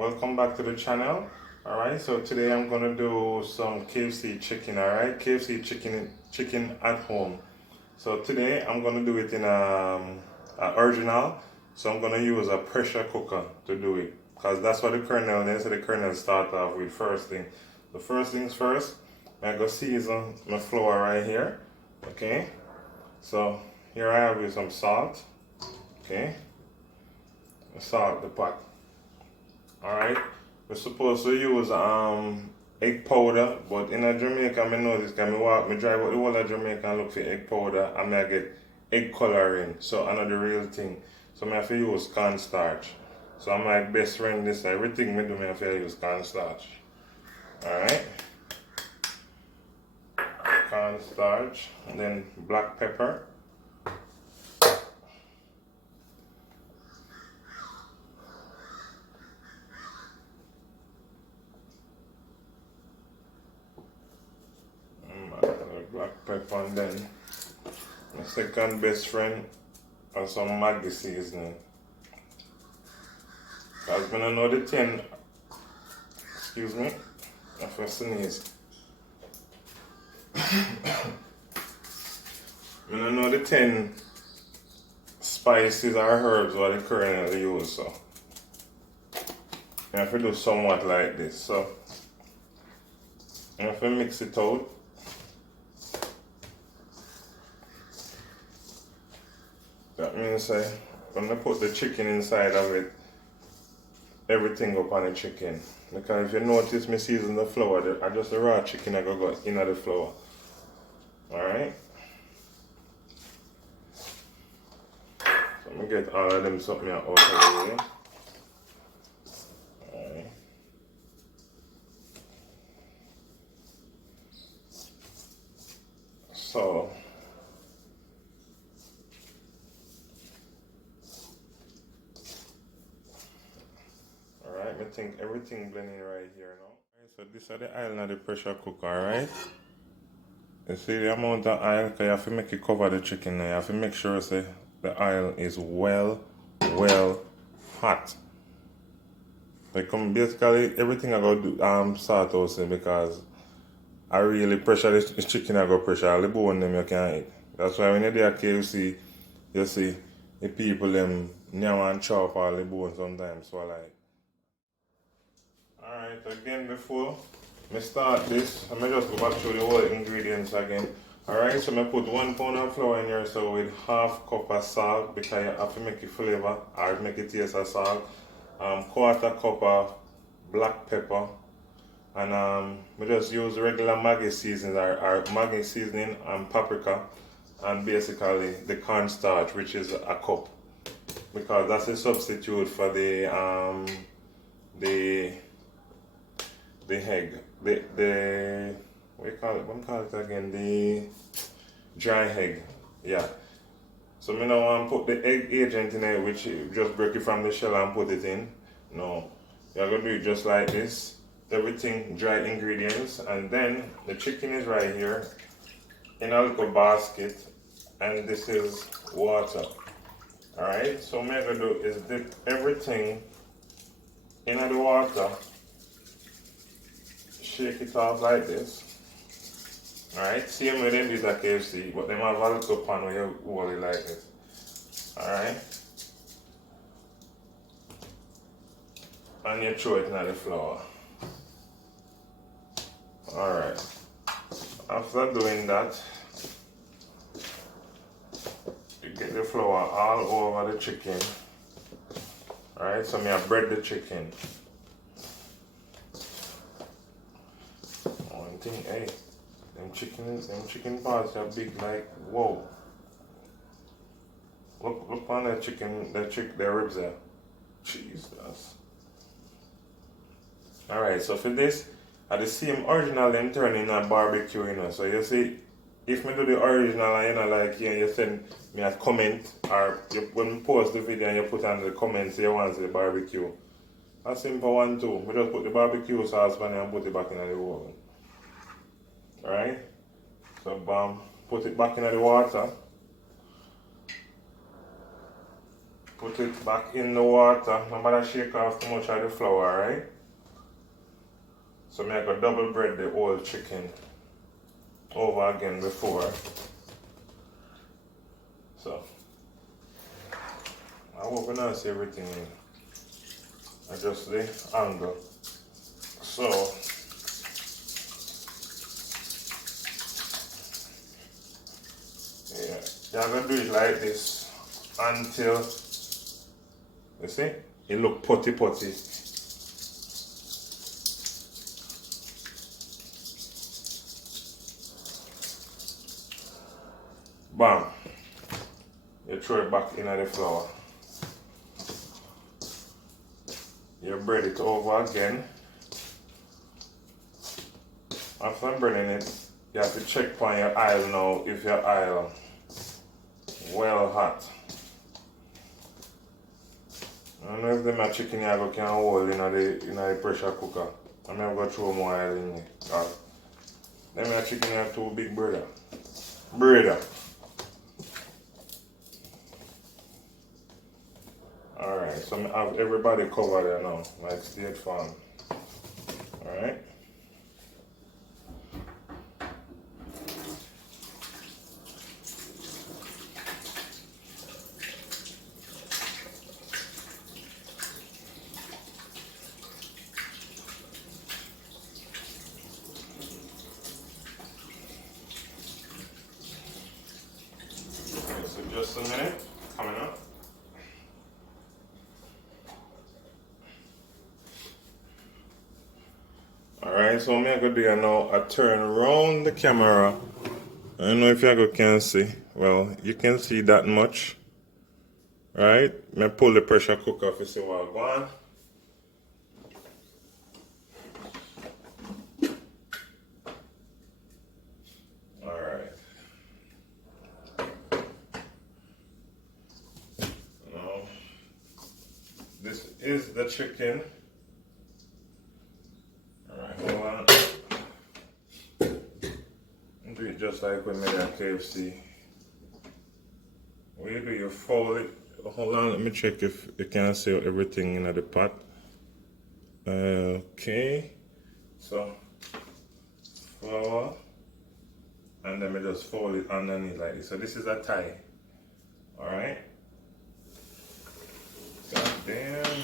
welcome back to the channel. Alright, so today I'm gonna do some KFC chicken, alright? KFC chicken at home. So today I'm gonna do it in a original. So I'm gonna use a pressure cooker to do it. Because that's what the Colonel, they say the Colonel start off with first thing. The first things first, I go season my flour right here. Okay. So here I have with some salt. Okay. Salt the pot. Alright. We're supposed to use egg powder, but in a Jamaica I know this can me drive out the whole of Jamaica and look for egg powder and I get egg coloring. So another real thing. So I have to use cornstarch. So I'm my best friend this everything I do I have to use cornstarch. Alright. Cornstarch and then black pepper. Black pepper, and then my second best friend and some Maggi seasoning. Because when I know the 10, excuse me, I first sneeze. When I know the 10 spices or herbs what the currently use, so I have to do somewhat like this. So I have to mix it out. That means when I put the chicken inside of it, everything up on the chicken. Because if you notice me season the flour, I just the raw chicken I go in the flour. Alright? So I'm going to get all of them something out of the way. Alright. So I think everything blending right here now. Right, so this is the oil of the pressure cooker, alright? You see the amount of oil, because you have to make it cover the chicken now. You have to make sure say, the oil is well hot. Like basically everything I go do sort out because I really pressure the chicken I go pressure all the bone them you can eat. That's why when you do a KFC, you see the people them now and chop all the bone sometimes. So like alright, again before I start this, I'm just go back through the whole ingredients again. Alright, so I put 1 pound of flour in here so with half cup of salt because you have to make it flavor or make it taste of salt. Quarter cup of black pepper and we just use regular Maggi seasoning or Maggi seasoning and paprika and basically the cornstarch which is a cup because that's a substitute for the egg, the what do you call it? What do you call it again? The dry egg. Yeah. So me now want to put the egg agent in it, which you just break it from the shell and put it in. No, you're gonna do it just like this. Everything dry ingredients, and then the chicken is right here in a little basket, and this is water. All right. So what I'm gonna do is dip everything in the water. Shake it off like this. Alright, same way them do at KFC, but them have a little pan where you hold it like this. Alright. And you throw it in the flour. Alright. After doing that, you get the flour all over the chicken. Alright, so I bread the chicken. Thing, hey, them chicken parts are big like whoa. Look on that chicken, their ribs there. Jesus. Alright, so for this, I the same original them turn in a barbecue, you know. So you see, if me do the original and you know like you send me a comment or when we post the video and you put on the comments you want to see the barbecue. A simple one too. We just put the barbecue sauce on it and put it back in the oven. Alright, so put it back in the water. Put it back in the water. No matter shake off too much of the flour, right? So I go double bread the whole chicken over again before. So I hope I not see everything in. Adjust the angle. So yeah, you're gonna do it like this until you see it look putty. Bam. You throw it back in the flour. You bread it over again. After breading it, you have to check on your oil now if your oil well hot. I don't know if the chicken you can hold in the pressure cooker. I'm going to throw more oil in it. Them chicken have too big brother. Alright, so I have everybody covered there now, like State Farm. Alright. Okay, so just a minute, coming up. Alright, so I'm going to do now, I turn around the camera. I don't know if you can see. Well, you can see that much. Right? I pull the pressure cooker off to see what's going on. Alright. Now, this is the chicken. Hold on. Do it just like we made at KFC. What you do, you fold it. Hold on, let me check if you can see everything in the pot. Okay. So, flour. And then we just fold it underneath like this. So this is a tie. Alright. God damn.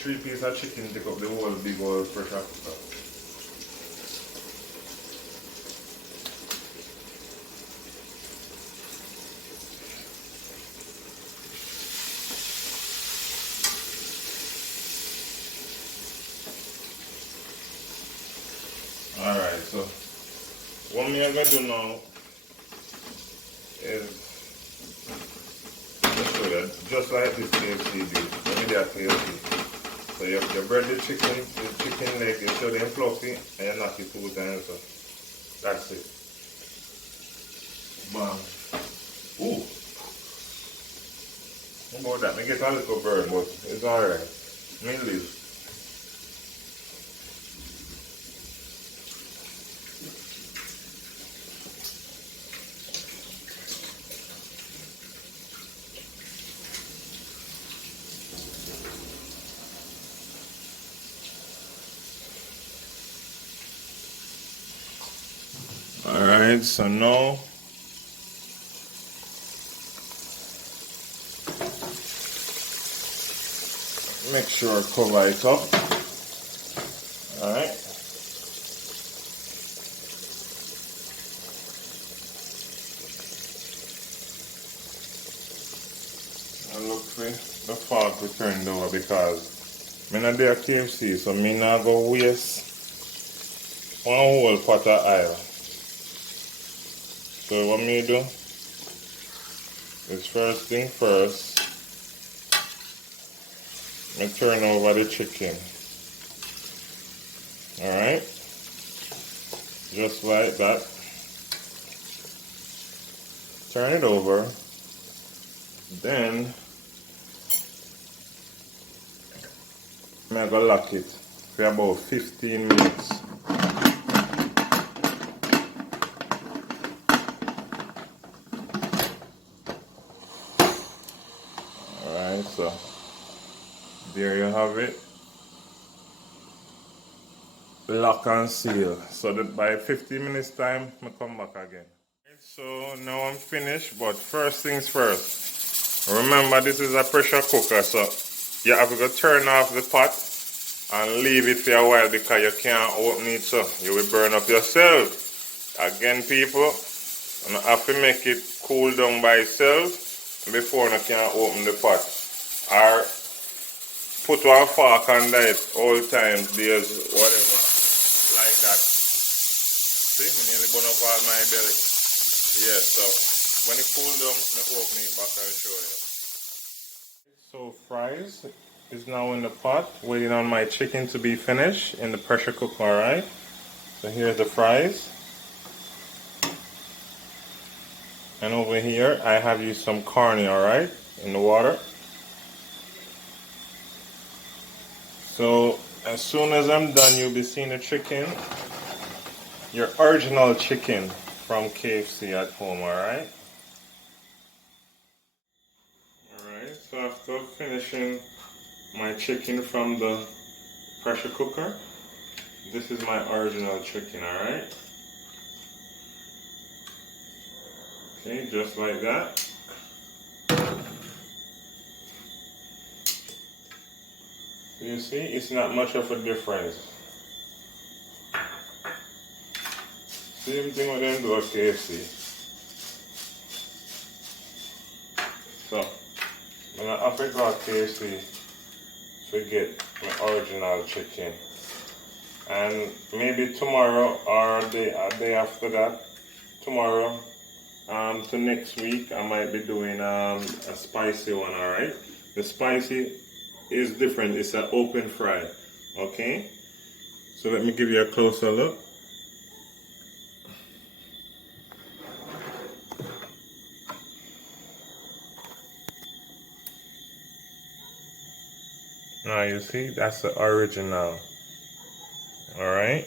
Three pieces of chicken take up the whole big old pressure cooker. Alright, so what I'm going to do now is just like this KFC do. Let me do a KFC. So you bread the chicken leg, you show them fluffy, and you knock it 2 times. So that's it. Bam. Ooh. How about that? I get a little burn, but it's alright. Me leave. Alright, so now make sure I cover it up. Alright. And look for the fork we turned over because I'm not there KFC, so I'm not going to waste one whole pot of oil. So what me do is first thing first, I turn over the chicken. Alright? Just like that. Turn it over. Then I'm gonna lock it. for about 15 minutes. Alright, so there you have it. Lock and seal. So that by 15 minutes time, I come back again. So now I'm finished, but first things first. Remember, this is a pressure cooker, so you have to go turn off the pot and leave it for a while because you can't open it, so you will burn up yourself. Again, people, you have to make it cool down by itself before you can open the pot. Or put one fork under it all times, there's whatever, like that. See, I nearly burn up all my belly. Yeah, so when it cool down, I open it back and show you. So fries is now in the pot, waiting on my chicken to be finished in the pressure cooker, alright? So here's the fries. And over here, I have used some carne, alright, in the water. So as soon as I'm done, you'll be seeing the chicken, your original chicken from KFC at home, alright? Alright, so after finishing my chicken from the pressure cooker, this is my original chicken, alright? Okay, just like that. You see, it's not much of a difference. Same thing with them do at KFC. So, I'm gonna have to go to KFC to get my original chicken. And maybe tomorrow or a day after that, tomorrow to next week, I might be doing a spicy one, alright? The spicy is different, it's an open fry, okay? So let me give you a closer look. Now you see, that's the original, alright?